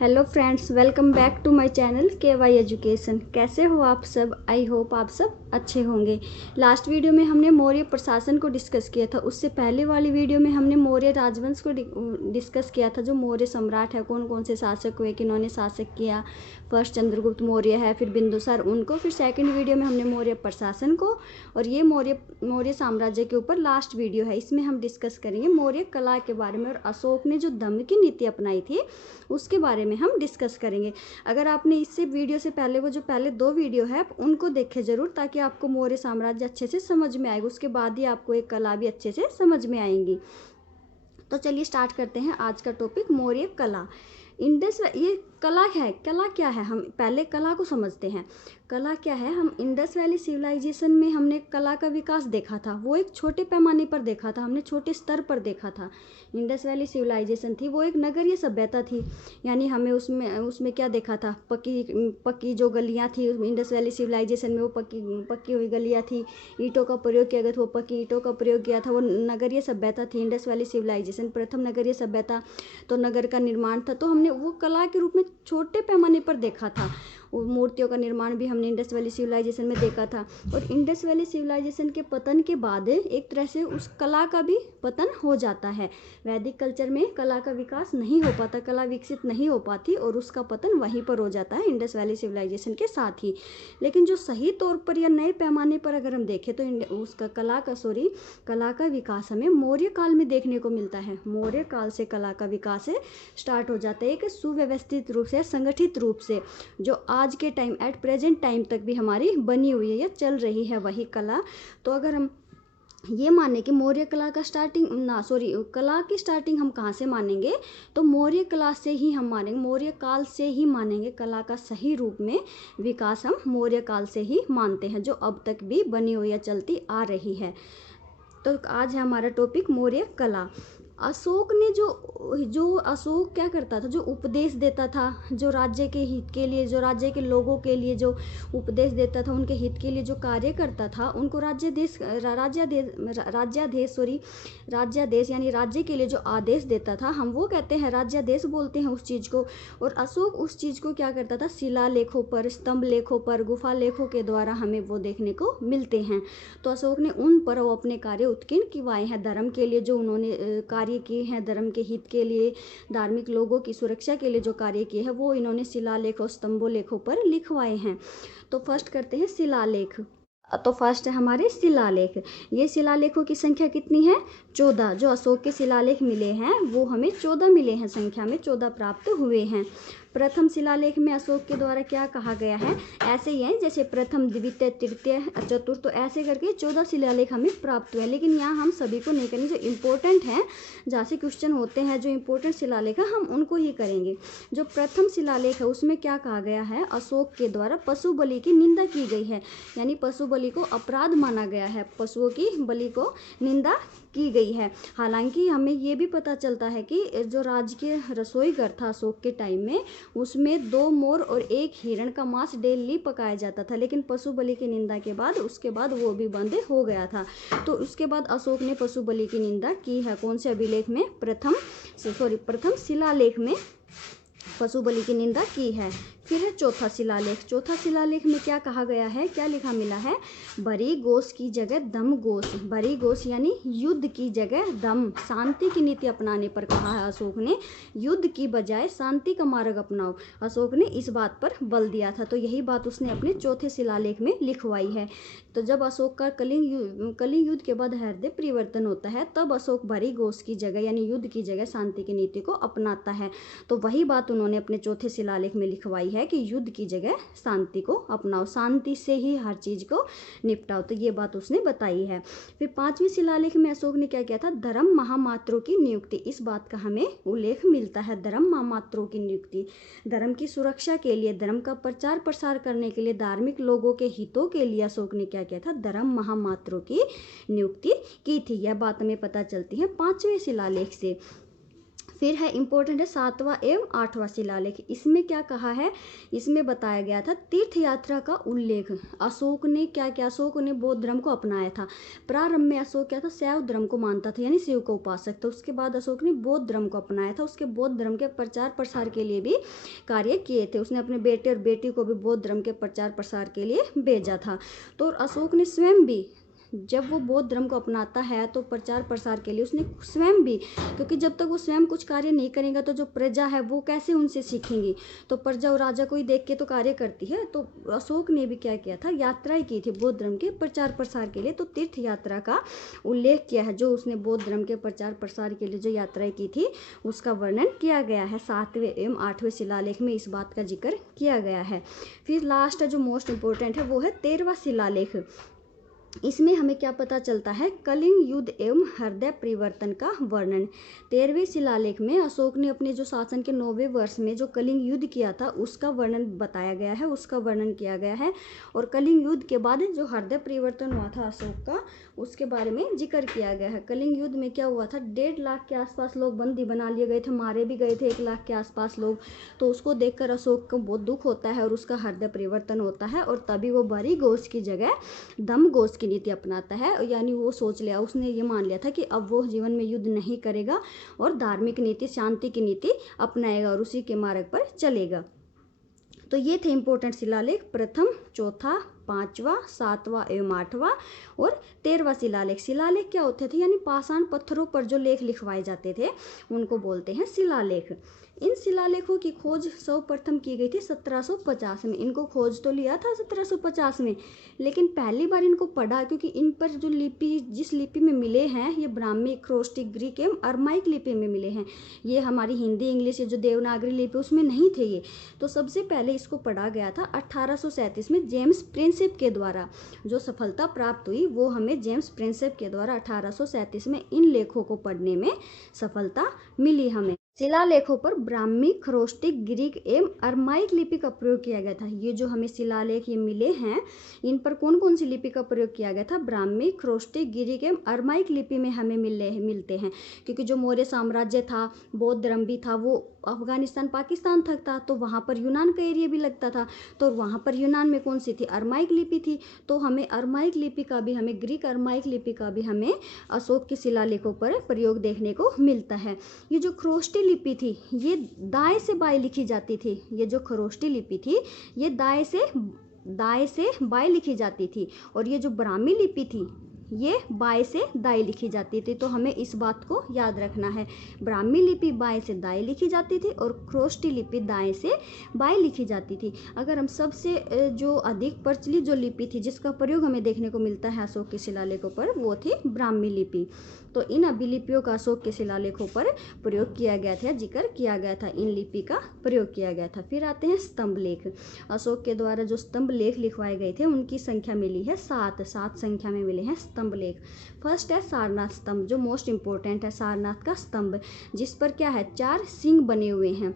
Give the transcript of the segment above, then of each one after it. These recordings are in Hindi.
Hello friends, welcome back to my channel KY education. कैसे हो आप सब? आई होप आप सब अच्छे होंगे। लास्ट वीडियो में हमने मौर्य प्रशासन को डिस्कस किया था। उससे पहले वाली वीडियो में हमने मौर्य राजवंश को डिस्कस किया था। जो मौर्य सम्राट है, कौन कौन से शासक हुए, किन्होंने शासक किया। फर्स्ट चंद्रगुप्त मौर्य है, फिर बिंदुसार उनको, फिर सेकंड वीडियो में हमने मौर्य प्रशासन को, और ये मौर्य साम्राज्य के ऊपर लास्ट वीडियो है। इसमें हम डिस्कस करेंगे मौर्य कला के बारे में, और अशोक ने जो दम्भ की नीति अपनाई थी उसके बारे में हम डिस्कस करेंगे। अगर आपने इससे वीडियो से पहले वो जो पहले दो वीडियो है उनको देखे जरूर, ताकि आपको मौर्य साम्राज्य अच्छे से समझ में आएगा। उसके बाद ही आपको एक कला भी अच्छे से समझ में आएंगी। तो चलिए स्टार्ट करते हैं आज का टॉपिक, मौर्य कला। ये कला है। कला क्या है, हम पहले कला को समझते हैं। कला क्या है? हम इंडस वैली सिविलाइजेशन में हमने कला का विकास देखा था। वो एक छोटे पैमाने पर देखा था, हमने छोटे स्तर पर देखा था। इंडस वैली सिविलाइजेशन थी, वो एक नगरीय सभ्यता थी। यानी हमें उसमें क्या देखा था? पक्की जो गलियां थी इंडस वैली सिविलाइजेशन में, वो पक्की हुई गलियां थी। ईंटों का प्रयोग किया गया था, वो पक्की ईंटों का प्रयोग किया था। वो नगरीय सभ्यता थी इंडस वैली सिविलाइजेशन, प्रथम नगरीय सभ्यता। तो नगर का निर्माण था, तो हमने वो कला के रूप में छोटे पैमाने पर देखा था। मूर्तियों का निर्माण भी हमने इंडस वैली सिविलाइजेशन में देखा था। और इंडस वैली सिविलाइजेशन के पतन के बाद एक तरह से उस कला का भी पतन हो जाता है। वैदिक कल्चर में कला का विकास नहीं हो पाता, कला विकसित नहीं हो पाती, और उसका पतन वहीं पर हो जाता है इंडस वैली सिविलाइजेशन के साथ ही। लेकिन जो सही तौर पर या नए पैमाने पर अगर हम देखें तो उसका कला का विकास हमें मौर्य काल में देखने को मिलता है। मौर्य काल से कला का विकास स्टार्ट हो जाता है, एक सुव्यवस्थित रूप से, संगठित रूप से, जो आज के टाइम एट प्रेजेंट टाइम तक भी हमारी बनी हुई है या चल रही है वही कला। तो अगर हम ये माने कि मौर्य कला का कला की स्टार्टिंग हम कहाँ से मानेंगे? तो मौर्य कला से ही हम मानेंगे, मौर्य काल से ही मानेंगे। कला का सही रूप में विकास हम मौर्य काल से ही मानते हैं, जो अब तक भी बनी हुई या चलती आ रही है। तो आज है हमारा टॉपिक मौर्य कला। अशोक ने जो अशोक क्या करता था? जो उपदेश देता था, जो राज्य के हित के लिए, जो राज्य के लोगों के लिए जो उपदेश देता था, उनके हित के लिए जो कार्य करता था, उनको राज्यादेश यानी राज्य के लिए जो आदेश देता था, हम वो कहते हैं राज्यादेश बोलते हैं उस चीज़ को। और अशोक उस चीज़ को क्या करता था? शिलालेखों पर, स्तंभ लेखों पर, गुफा लेखों के द्वारा हमें वो देखने को मिलते हैं। तो अशोक ने उन पर वो अपने कार्य उत्कीर्ण किए हैं। धर्म के लिए जो उन्होंने कार्य किए हैं, धर्म के हित के लिए, धार्मिक लोगों की सुरक्षा के लिए जो कार्य किए हैं, वो इन्होंने शिलालेख और स्तंभों लेखों पर लिखवाए हैं। तो फर्स्ट करते हैं शिलालेख। तो फर्स्ट है हमारे शिलालेख। ये शिलालेखों की संख्या कितनी है? 14। जो अशोक के शिलालेख मिले हैं वो हमें 14 मिले हैं, संख्या में 14 प्राप्त हुए हैं। प्रथम शिलालेख में अशोक के द्वारा क्या कहा गया है? ऐसे ही है जैसे प्रथम, द्वितीय, तृतीय, चतुर्थ, तो ऐसे करके 14 शिलालेख हमें प्राप्त हुए। लेकिन यहाँ हम सभी को नहीं करेंगे, जो इम्पोर्टेंट हैं, जहाँ से क्वेश्चन होते हैं, जो इम्पोर्टेंट शिलालेख है हम उनको ही करेंगे। जो प्रथम शिलालेख है उसमें क्या कहा गया है? अशोक के द्वारा पशु बलि की निंदा की गई है। यानी पशु बलि को अपराध माना गया है, पशुओं की बलि को निंदा की गई है। हालांकि हमें ये भी पता चलता है कि जो राजकीय रसोई घर था अशोक के टाइम में, उसमें 2 मोर और 1 हिरण का मांस डेली पकाया जाता था। लेकिन पशु बलि की निंदा के बाद उसके बाद वो भी बंद हो गया था। तो उसके बाद अशोक ने पशु बलि की निंदा की है। कौन से अभिलेख में? प्रथम शिलालेख में पशु बलि की निंदा की है। फिर है चौथा शिलालेख। चौथा शिलालेख में क्या कहा गया है, क्या लिखा मिला है? बरी गोश की जगह दम गोश। बरी गोश यानी युद्ध की जगह दम, शांति की नीति अपनाने पर कहा है अशोक ने। युद्ध की बजाय शांति का मार्ग अपनाओ, अशोक ने इस बात पर बल दिया था। तो यही बात उसने अपने चौथे शिलालेख में लिखवाई है। तो जब अशोक का कलिंग युद्ध के बाद हृदय परिवर्तन होता है, तब अशोक भरी गोश की जगह यानी युद्ध की जगह शांति की नीति को अपनाता है। तो वही बात उन्होंने अपने चौथे शिलालेख में लिखवाई है कि युद्ध की जगह शांति को अपनाओ, शांति से ही हर चीज को निपटाओ। तो ये बात उसने बताई है। फिर 5वें शिलालेख में अशोक ने क्या किया था? धर्म महामात्रों की नियुक्ति। इस बात का हमें उल्लेख मिलता है, धर्म महामात्रों की नियुक्ति। धर्म की सुरक्षा के लिए, धर्म का प्रचार प्रसार करने के लिए, धार्मिक लोगों के हितों के लिए अशोक ने क्या किया था? धर्म महामात्रों की नियुक्ति की थी। यह बात हमें पता चलती है 5वें शिलालेख से। फिर है इम्पोर्टेंट है 7वां एवं 8वां शिलालेख। इसमें क्या कहा है, इसमें बताया गया था तीर्थ यात्रा का उल्लेख। अशोक ने क्या किया, अशोक ने बौद्ध धर्म को अपनाया था। प्रारंभ में अशोक क्या था, शैव धर्म को मानता था, यानी शिव का उपासक था। उसके बाद अशोक ने बौद्ध धर्म को अपनाया था। उसके बौद्ध धर्म के प्रचार प्रसार के लिए भी कार्य किए थे। उसने अपने बेटे और बेटी को भी बौद्ध धर्म के प्रचार प्रसार के लिए भेजा था। तो अशोक ने स्वयं भी, जब वो बौद्ध धर्म को अपनाता है तो प्रचार प्रसार के लिए उसने स्वयं भी, क्योंकि जब तक वो स्वयं कुछ कार्य नहीं करेगा तो जो प्रजा है वो कैसे उनसे सीखेंगी। तो प्रजा और राजा को ही देख के तो कार्य करती है। तो अशोक ने भी क्या किया था, यात्राएं की थी बौद्ध धर्म के प्रचार प्रसार के लिए। तो तीर्थ यात्रा का उल्लेख किया है, जो उसने बौद्ध धर्म के प्रचार प्रसार के लिए जो यात्राएं की थी उसका वर्णन किया गया है। 7वें एवं 8वें शिलालेख में इस बात का जिक्र किया गया है। फिर लास्ट जो मोस्ट इंपोर्टेंट है वो है 13वां शिलालेख। इसमें हमें क्या पता चलता है, कलिंग युद्ध एवं हृदय परिवर्तन का वर्णन। 13वें शिलालेख में अशोक ने अपने जो शासन के 9वें वर्ष में जो कलिंग युद्ध किया था उसका वर्णन बताया गया है, उसका वर्णन किया गया है। और कलिंग युद्ध के बाद जो हृदय परिवर्तन हुआ था अशोक का, उसके बारे में जिक्र किया गया है। कलिंग युद्ध में क्या हुआ था, 1.5 लाख के आसपास लोग बंदी बना लिए गए थे, मारे भी गए थे 1 लाख के आसपास लोग। तो उसको देखकर अशोक को बहुत दुख होता है और उसका हृदय परिवर्तन होता है। और तभी वो बड़ी गोश्त की जगह दम गोश्त की नीति अपनाता है। यानी वो सोच लिया, उसने ये मान लिया था कि अब वो जीवन में युद्ध नहीं करेगा और धार्मिक नीति, शांति की नीति अपनाएगा और उसी के मार्ग पर चलेगा। तो ये थे इंपॉर्टेंट शिलालेख, प्रथम, चौथा, 5वां, 7वां एवं 8वां और 13वां शिलालेख। शिलालेख क्या होते थे, यानी पाषाण पत्थरों पर जो लेख लिखवाए जाते थे उनको बोलते हैं शिलालेख। इन शिलालेखों की खोज सर्वप्रथम की गई थी 1750 में। इनको खोज तो लिया था 1750 में, लेकिन पहली बार इनको पढ़ा क्योंकि इन पर जो लिपि, जिस लिपि में मिले हैं, ये ब्राह्मी, अक्रोस्टिक, ग्रीक एवं अरमाइक लिपि में मिले हैं। ये हमारी हिंदी, इंग्लिश, ये जो देवनागरी लिपि उसमें नहीं थे ये। तो सबसे पहले इसको पढ़ा गया था 1837 में जेम्स प्रिंसेप के द्वारा। जो सफलता प्राप्त हुई वो हमें जेम्स प्रिंसेप के द्वारा 1837 में इन लेखों को पढ़ने में सफलता मिली हमें। शिलालेखों पर ब्राह्मी, खरोष्टिक, ग्रीक एवं अरमाइक लिपि का प्रयोग किया गया था। ये जो हमें शिलालेख ये मिले हैं, इन पर कौन कौन सी लिपि का प्रयोग किया गया था, ब्राह्मी, खरोष्टिक, ग्रीक एवं अरमाइक लिपि में हमें मिलते हैं। क्योंकि जो मौर्य साम्राज्य था, बौद्ध धर्म भी था, वो अफगानिस्तान, पाकिस्तान तक था, तो वहाँ पर यूनान का एरिया भी लगता था। तो वहाँ पर यूनान में कौन सी थी, अरमाइक लिपि थी। तो हमें अरमाइक लिपि का भी, हमें ग्रीक अरमाइक लिपि का भी हमें अशोक के शिलालेखों पर प्रयोग देखने को मिलता है। ये जो खरोष्टी लिपि थी ये दाएं से बाएं लिखी जाती थी। ये जो खरोष्टी लिपि थी ये दाएं से बाएं लिखी जाती थी। और ये जो ब्राह्मी लिपि थी ये बाएं से दाएं लिखी जाती थी। तो हमें इस बात को याद रखना है, ब्राह्मी लिपि बाएं से दाएं लिखी जाती थी और खरोष्टी लिपि दाएं से बाएं लिखी जाती थी। अगर हम सबसे जो अधिक प्रचलित जो लिपि थी जिसका प्रयोग हमें देखने को मिलता है अशोक के शिलालेखों पर, वो थी ब्राह्मी लिपि। तो इन अभिलिपियों का अशोक के शिलालेखों पर प्रयोग किया गया था, जिक्र किया गया था, इन लिपि का प्रयोग किया गया था। फिर आते हैं स्तंभ लेख। अशोक के द्वारा जो स्तंभ लेख लिखवाए गए थे उनकी संख्या मिली है 7 संख्या में मिले हैं स्तंभ लेख। फर्स्ट है सारनाथ स्तंभ, जो मोस्ट इंपोर्टेंट है, सारनाथ का स्तंभ, जिस पर क्या है, 4 सिंह बने हुए हैं,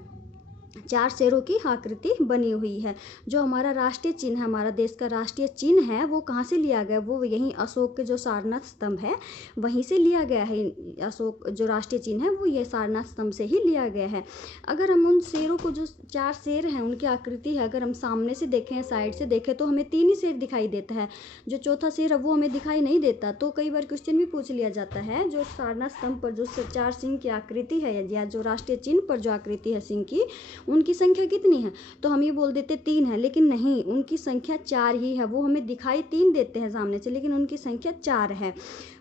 4 शेरों की आकृति बनी हुई है। जो हमारा राष्ट्रीय चिन्ह है, हमारा देश का राष्ट्रीय चिन्ह है, वो कहाँ से लिया गया, वो यहीं अशोक के जो सारनाथ स्तंभ है वहीं से लिया गया है। अशोक जो राष्ट्रीय चिन्ह है वो ये सारनाथ स्तंभ से ही लिया गया है। अगर हम उन शेरों को, जो 4 शेर हैं उनकी आकृति है, अगर हम सामने से देखें, साइड से देखें, तो हमें 3 ही शेर दिखाई देता है। जो चौथा शेर है वो हमें दिखाई नहीं देता। तो कई बार क्वेश्चन भी पूछ लिया जाता है, जो सारनाथ स्तंभ पर जो 4 सिंह की आकृति है या जो राष्ट्रीय चिन्ह पर जो आकृति है सिंह की, उनकी संख्या कितनी है, तो हम ये बोल देते 3 है, लेकिन नहीं, उनकी संख्या 4 ही है। वो हमें दिखाई 3 देते हैं सामने से, लेकिन उनकी संख्या 4 है।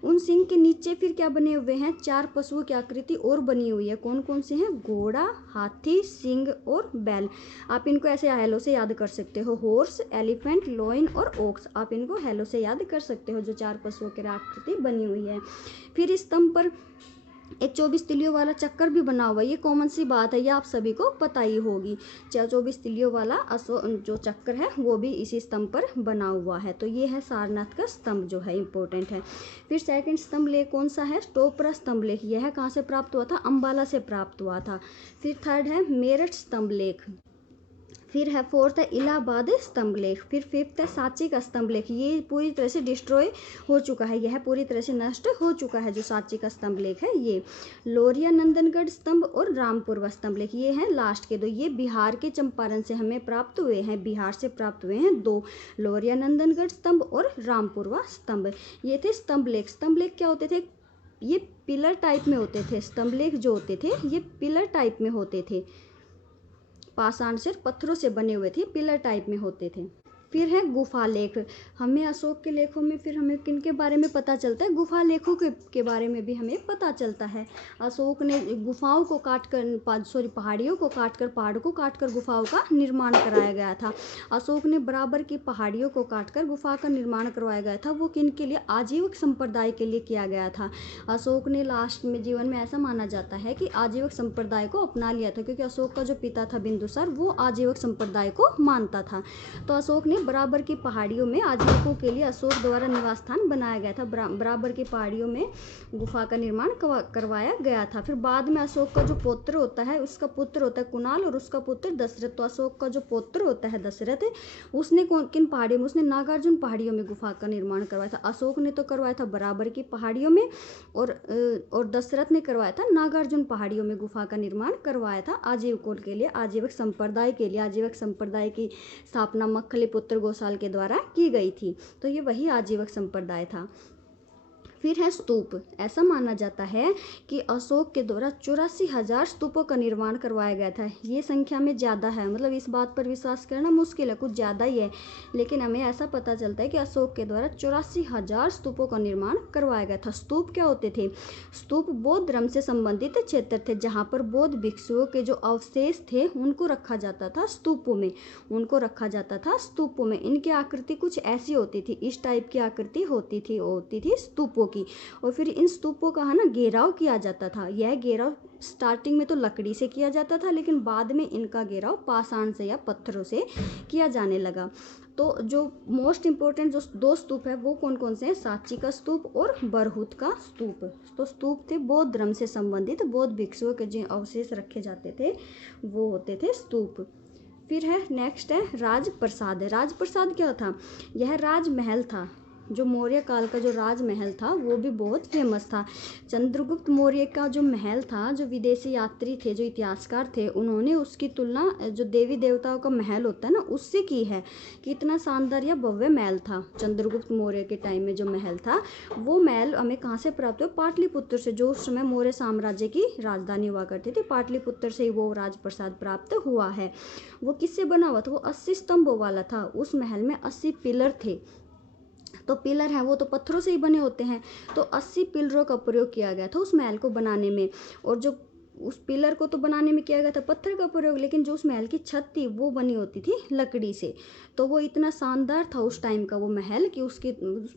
उन सिंह के नीचे फिर क्या बने हुए हैं, 4 पशुओं की आकृति और बनी हुई है। कौन कौन से हैं, घोड़ा, हाथी, सिंह और बैल। आप इनको ऐसे हेलो से याद कर सकते हो, हॉर्स, एलिफेंट, लॉयन और ओक्स। आप इनको हेलो से याद कर सकते हो, जो 4 पशुओं की आकृति बनी हुई है। फिर इस स्तंभ पर एक 24 तिलियों वाला चक्कर भी बना हुआ है। ये कॉमन सी बात है, ये आप सभी को पता ही होगी। 24 तिलियों वाला जो चक्कर है वो भी इसी स्तंभ पर बना हुआ है। तो ये है सारनाथ का स्तंभ, जो है इम्पोर्टेंट है। फिर सेकंड स्तंभ लेख कौन सा है, टोपरा स्तंभ लेख। यह कहाँ से प्राप्त हुआ था, अंबाला से प्राप्त हुआ था। फिर थर्ड है मेरठ स्तंभ लेख। फिर है फोर्थ है इलाहाबाद स्तंभ लेख। फिर फिफ्थ है सांची का स्तंभ लेख। ये पूरी तरह से डिस्ट्रॉय हो चुका है, यह पूरी तरह से नष्ट हो चुका है जो सांची का स्तंभ लेख है ये। लौरिया नंदनगढ़ स्तंभ और रामपुरवा स्तंभ लेख, ये हैं लास्ट के दो। ये बिहार के चंपारण से हमें प्राप्त हुए हैं, बिहार से प्राप्त हुए हैं दो, लौरिया नंदनगढ़ स्तंभ और रामपुरवा स्तंभ। ये थे स्तंभ लेख। स्तंभ लेख क्या होते थे? ये पिलर टाइप में होते थे। स्तंभ लेख जो होते थे ये पिलर टाइप में होते थे, पाषाण से पत्थरों से बने हुए थे, पिलर टाइप में होते थे। फिर है गुफा लेख। हमें अशोक के लेखों में फिर हमें किन के बारे में पता चलता है? गुफा लेखों के बारे में भी हमें पता चलता है। अशोक ने गुफाओं को पहाड़ियों को काटकर, पहाड़ को काटकर गुफाओं का निर्माण कराया गया था। अशोक ने बराबर की पहाड़ियों को काटकर गुफा का निर्माण करवाया गया था। वो किन के लिए? आजीविक संप्रदाय के लिए किया गया था। अशोक ने लास्ट में जीवन में ऐसा माना जाता है कि आजीविक संप्रदाय को अपना लिया था, क्योंकि अशोक का जो पिता था बिंदुसार, वो आजीविक संप्रदाय को मानता था। तो अशोक ने बराबर की पहाड़ियों में आजीविकों के लिए अशोक द्वारा निवास स्थान बनाया गया था। बराबर की पहाड़ियों में गुफा का निर्माण करवाया गया था। फिर बाद में अशोक का जो पुत्र होता है, उसका पुत्र होता है कुणाल और उसका पुत्र दशरथ। तो अशोक का जो पुत्र होता है दशरथ, उसने किन पहाड़ियों में? उसने नागार्जुन पहाड़ियों में गुफा का निर्माण करवाया था। अशोक ने तो करवाया था बराबर की पहाड़ियों में, और दशरथ ने करवाया था नागार्जुन पहाड़ियों में गुफा का निर्माण करवाया था आजीविकों के लिए, आजीविक संप्रदाय के लिए। आजीविक संप्रदाय की स्थापना मक्खली पुत्र गोसाल के द्वारा की गई थी। तो ये वही आजीविक संप्रदाय था। फिर है स्तूप। ऐसा माना जाता है कि अशोक के द्वारा 84,000 स्तूपों का निर्माण करवाया गया था। ये संख्या में ज़्यादा है, मतलब इस बात पर विश्वास करना मुश्किल है, कुछ ज़्यादा ही है, लेकिन हमें ऐसा पता चलता है कि अशोक के द्वारा 84,000 स्तूपों का निर्माण करवाया गया था। स्तूप क्या होते थे? स्तूप बौद्ध धर्म से संबंधित क्षेत्र थे, जहाँ पर बौद्ध भिक्षुओं के जो अवशेष थे उनको रखा जाता था स्तूपों में, उनको रखा जाता था स्तूपों में। इनकी आकृति कुछ ऐसी होती थी, इस टाइप की आकृति होती थी स्तूपों की। और फिर इन स्तूपों का है ना घेराव किया जाता था। यह घेराव स्टार्टिंग में तो लकड़ी से किया जाता था, लेकिन बाद में इनका घेराव पाषाण से या पत्थरों से किया जाने लगा। तो जो मोस्ट इम्पोर्टेंट जो दो स्तूप है वो कौन कौन से हैं? सांची का स्तूप और बरहुत का स्तूप। तो स्तूप थे बौद्ध धर्म से संबंधित, बौद्ध भिक्षुओं के जो अवशेष रखे जाते थे वो होते थे स्तूप। फिर है नेक्स्ट है राजप्रसाद। राजप्रसाद क्या था? यह राजमहल था। जो मौर्य काल का जो राजमहल था वो भी बहुत फेमस था। चंद्रगुप्त मौर्य का जो महल था, जो विदेशी यात्री थे, जो इतिहासकार थे, उन्होंने उसकी तुलना जो देवी देवताओं का महल होता है ना उससे की है कि इतना शानदार या भव्य महल था। चंद्रगुप्त मौर्य के टाइम में जो महल था, वो महल हमें कहाँ से प्राप्त हुआ? पाटलिपुत्र से, जो उस समय मौर्य साम्राज्य की राजधानी हुआ करती थी। पाटलिपुत्र से ही वो राजप्रसाद प्राप्त हुआ है। वो किससे बना हुआ था? वो 80 स्तंभों वाला था। उस महल में 80 पिलर थे। तो पिलर हैं वो तो पत्थरों से ही बने होते हैं, तो 80 पिलरों का प्रयोग किया गया था उस महल को बनाने में। और जो उस पिलर को तो बनाने में किया गया था पत्थर का प्रयोग, लेकिन जो उस महल की छत थी वो बनी होती थी लकड़ी से। तो वो इतना शानदार था उस टाइम का वो महल कि उस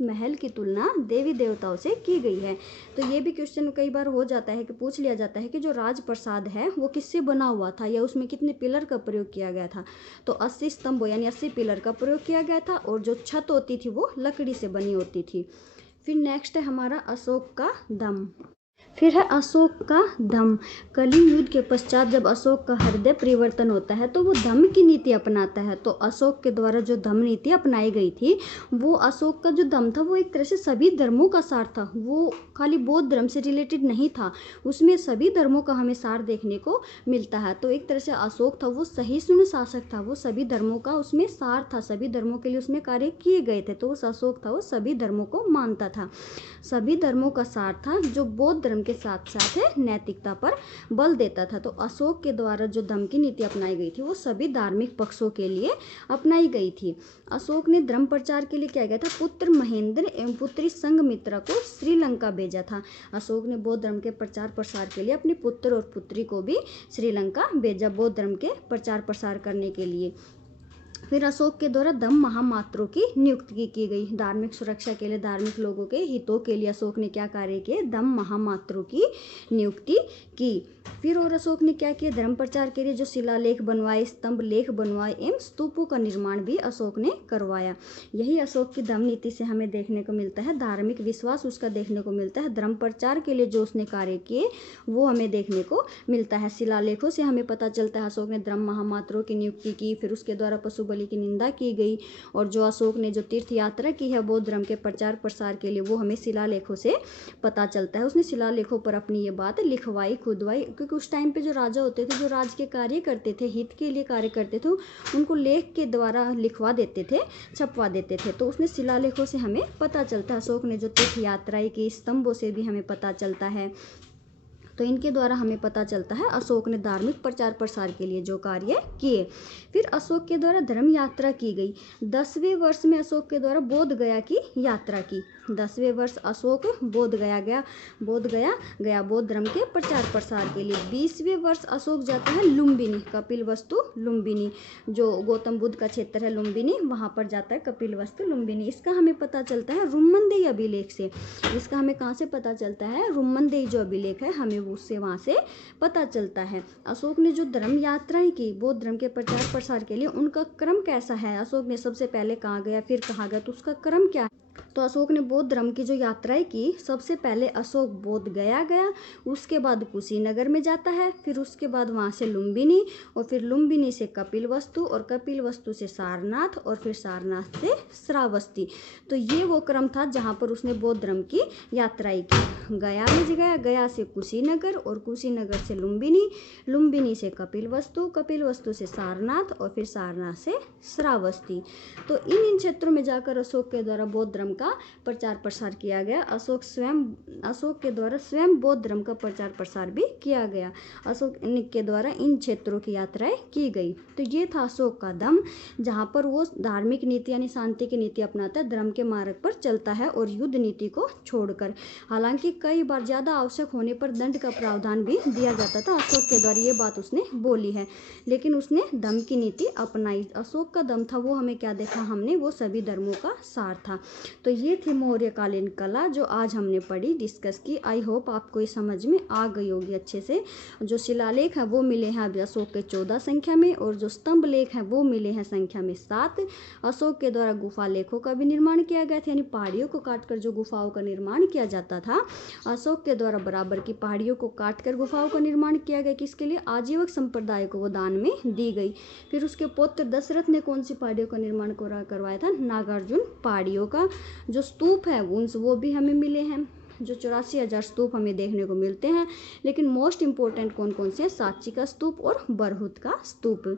महल की तुलना देवी देवताओं से की गई है। तो ये भी क्वेश्चन कई बार हो जाता है कि पूछ लिया जाता है कि जो राजप्रसाद है वो किससे बना हुआ था या उसमें कितने पिलर का प्रयोग किया गया था? तो 80 स्तंभ यानी 80 पिलर का प्रयोग किया गया था, और जो छत होती थी वो लकड़ी से बनी होती थी। फिर नेक्स्ट है हमारा अशोक का दम। फिर है अशोक का धम्म। कलिंग युद्ध के पश्चात जब अशोक का हृदय परिवर्तन होता है तो वो धम्म की नीति अपनाता है। तो अशोक के द्वारा जो धम्म नीति अपनाई गई थी, वो अशोक का जो धम्म था वो एक तरह से सभी धर्मों का सार था। वो खाली बौद्ध धर्म से रिलेटेड नहीं था, उसमें सभी धर्मों का हमें सार देखने को मिलता है। तो एक तरह से अशोक था वो सहिष्णु शासक था, वो सभी धर्मों का उसमें सार था, सभी धर्मों के लिए उसमें कार्य किए गए थे। तो उस अशोक था वो सभी धर्मों को मानता था, सभी धर्मों का सार था, जो बौद्ध धर्म के साथ साथ नैतिकता पर बल देता था। तो अशोक के द्वारा जो धम्म की नीति अपनाई गई थी वो सभी धार्मिक पक्षों के लिए अपनाई गई थी। अशोक ने धर्म प्रचार के लिए क्या किया था? पुत्र महेंद्र एवं पुत्री संघमित्रा को श्रीलंका भेजा था। अशोक ने बौद्ध धर्म के प्रचार प्रसार के लिए अपने पुत्र और पुत्री को भी श्रीलंका भेजा, बौद्ध धर्म के प्रचार प्रसार करने के लिए। फिर अशोक के द्वारा दम महामात्रों की नियुक्ति की गई। धार्मिक सुरक्षा के लिए, धार्मिक लोगों के हितों के लिए अशोक ने क्या कार्य किए? दम महामात्रों की नियुक्ति की। फिर और अशोक ने क्या किया? धर्म प्रचार के लिए जो शिलालेख बनवाए, स्तंभ लेख बनवाए एवं स्तूपों का निर्माण भी अशोक ने करवाया। यही अशोक की धम्म नीति से हमें देखने को मिलता है। धार्मिक विश्वास उसका देखने को मिलता है। धर्म प्रचार के लिए जो उसने कार्य किए वो हमें देखने को मिलता है। शिलालेखों से हमें पता चलता है अशोक ने धर्म महामात्रों की नियुक्ति की। फिर उसके द्वारा पशु बलि की निंदा की गई। और जो अशोक ने जो तीर्थ यात्रा की है बौद्ध धर्म के प्रचार प्रसार के लिए, वो हमें शिलालेखों से पता चलता है। उसने शिलालेखों पर अपनी ये बात लिखवाई, खुदवाई, क्योंकि उस टाइम पे जो राजा होते थे, जो राज के कार्य करते थे, हित के लिए कार्य करते थे, उनको लेख के द्वारा लिखवा देते थे, छपवा देते थे। तो उसने शिलालेखों से हमें पता चलता है। अशोक ने जो तीर्थ यात्राएं की, स्तंभों से भी हमें पता चलता है। तो इनके द्वारा हमें पता चलता है अशोक ने धार्मिक प्रचार प्रसार के लिए जो कार्य किए। फिर अशोक के द्वारा धर्म यात्रा की गई। 10वें वर्ष में अशोक के द्वारा बोध गया की यात्रा की। 10वें वर्ष अशोक बोध गया बौद्ध धर्म के प्रचार प्रसार के लिए। 20वें वर्ष अशोक जाता है लुम्बिनी, कपिलवस्तु लुम्बिनी, जो गौतम बुद्ध का क्षेत्र है लुम्बिनी, वहाँ पर जाता है कपिलवस्तु लुम्बिनी। इसका हमें पता चलता है रुम्मनदेही अभिलेख से। इसका हमें कहाँ से पता चलता है? रुम्मनदेही जो अभिलेख है, हमें उससे वहाँ से पता चलता है। अशोक ने जो धर्म यात्राएं की बौद्ध धर्म के प्रचार प्रसार के लिए, उनका क्रम कैसा है? अशोक ने सबसे पहले कहाँ गया, फिर कहाँ गया, तो उसका क्रम क्या है? तो अशोक ने बौद्ध धर्म की जो यात्राएं की, सबसे पहले अशोक बोध गया, उसके बाद कुशीनगर में जाता है, फिर उसके बाद वहाँ से लुम्बिनी, और फिर लुम्बिनी से कपिलवस्तु, और कपिलवस्तु से सारनाथ, और फिर सारनाथ से श्रावस्ती। तो ये वो क्रम था जहाँ पर उसने बौद्ध धर्म की यात्राएं की। गया में गया से कुशीनगर, और कुशीनगर से लुम्बिनी, लुम्बिनी से कपिलवस्तु, कपिलवस्तु से सारनाथ, और फिर सारनाथ से श्रावस्ती। तो इन क्षेत्रों में जाकर अशोक के द्वारा बौद्ध धर्म का प्रचार प्रसार किया गया। अशोक के द्वारा स्वयं बौद्ध धर्म का प्रचार प्रसार भी किया गया। अशोक के द्वारा इन क्षेत्रों की यात्राएं की गई। तो ये था अशोक का दम, जहाँ पर वो धार्मिक नीति यानी शांति की नीति अपनाता है, धर्म के मार्ग पर चलता है और युद्ध नीति को छोड़कर। हालांकि कई बार ज़्यादा आवश्यक होने पर दंड का प्रावधान भी दिया जाता था। अशोक के द्वारा ये बात उसने बोली है, लेकिन उसने दम की नीति अपनाई। अशोक का दम था वो हमें क्या देखा हमने, वो सभी धर्मों का सार था। तो ये थी मौर्यकालीन कला जो आज हमने पढ़ी, डिस्कस की। आई होप आपको ये समझ में आ गई होगी अच्छे से। जो शिलालेख है वो मिले हैं अभी अशोक के 14 संख्या में, और जो स्तंभ लेख हैं वो मिले हैं संख्या में 7। अशोक के द्वारा गुफा लेखों का भी निर्माण किया गया था, यानी पहाड़ियों को काटकर जो गुफाओं का निर्माण किया जाता था। अशोक के द्वारा बराबर की पहाड़ियों को काटकर गुफाओं का निर्माण किया गया, किसके लिए? आजीवक संप्रदाय को वो दान में दी गई। फिर उसके पुत्र दशरथ ने कौन सी पहाड़ियों का निर्माण करवाया था? नागार्जुन पहाड़ियों का। जो स्तूप है वो भी हमें मिले हैं, जो 84,000 स्तूप हमें देखने को मिलते हैं। लेकिन मोस्ट इंपोर्टेंट कौन कौन से हैं? सांची का स्तूप और बरहुत का स्तूप।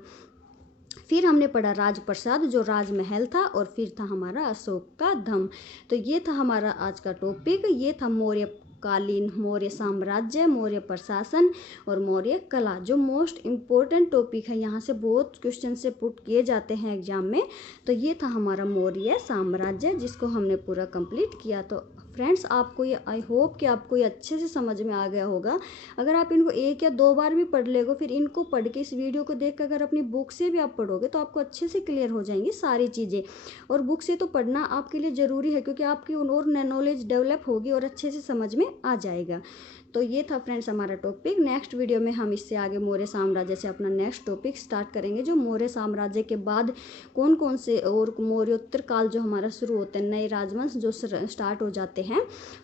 फिर हमने पढ़ा राजप्रसाद जो राजमहल था, और फिर था हमारा अशोक का धम। तो ये था हमारा आज का टॉपिक। ये था मौर्यकालीन, मौर्य साम्राज्य, मौर्य प्रशासन और मौर्य कला। जो मोस्ट इम्पोर्टेंट टॉपिक है, यहाँ से बहुत क्वेश्चन से पुट किए जाते हैं एग्जाम में। तो ये था हमारा मौर्य साम्राज्य, जिसको हमने पूरा कंप्लीट किया। तो फ्रेंड्स, आपको ये, आई होप कि आपको ये अच्छे से समझ में आ गया होगा। अगर आप इनको 1 या 2 बार भी पढ़ लेगो, फिर इनको पढ़ के, इस वीडियो को देख कर अगर अपनी बुक से भी आप पढ़ोगे तो आपको अच्छे से क्लियर हो जाएंगी सारी चीज़ें। और बुक से तो पढ़ना आपके लिए ज़रूरी है, क्योंकि आपकी और नॉलेज डेवलप होगी और अच्छे से समझ में आ जाएगा। तो ये था फ्रेंड्स हमारा टॉपिक। नेक्स्ट वीडियो में हम इससे आगे मौर्य साम्राज्य से अपना नेक्स्ट टॉपिक स्टार्ट करेंगे। जो मौर्य साम्राज्य के बाद कौन कौन से और मौर्योत्तर काल जो हमारा शुरू होते हैं, नए राजवंश जो स्टार्ट हो जाते हैं,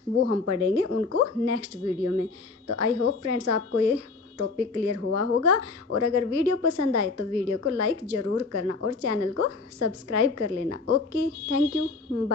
वो हम पढ़ेंगे उनको नेक्स्ट वीडियो में। तो आई होप फ्रेंड्स आपको ये टॉपिक क्लियर हुआ होगा। और अगर वीडियो पसंद आए तो वीडियो को लाइक ज़रूर करना और चैनल को सब्सक्राइब कर लेना। Okay, thank you, bye.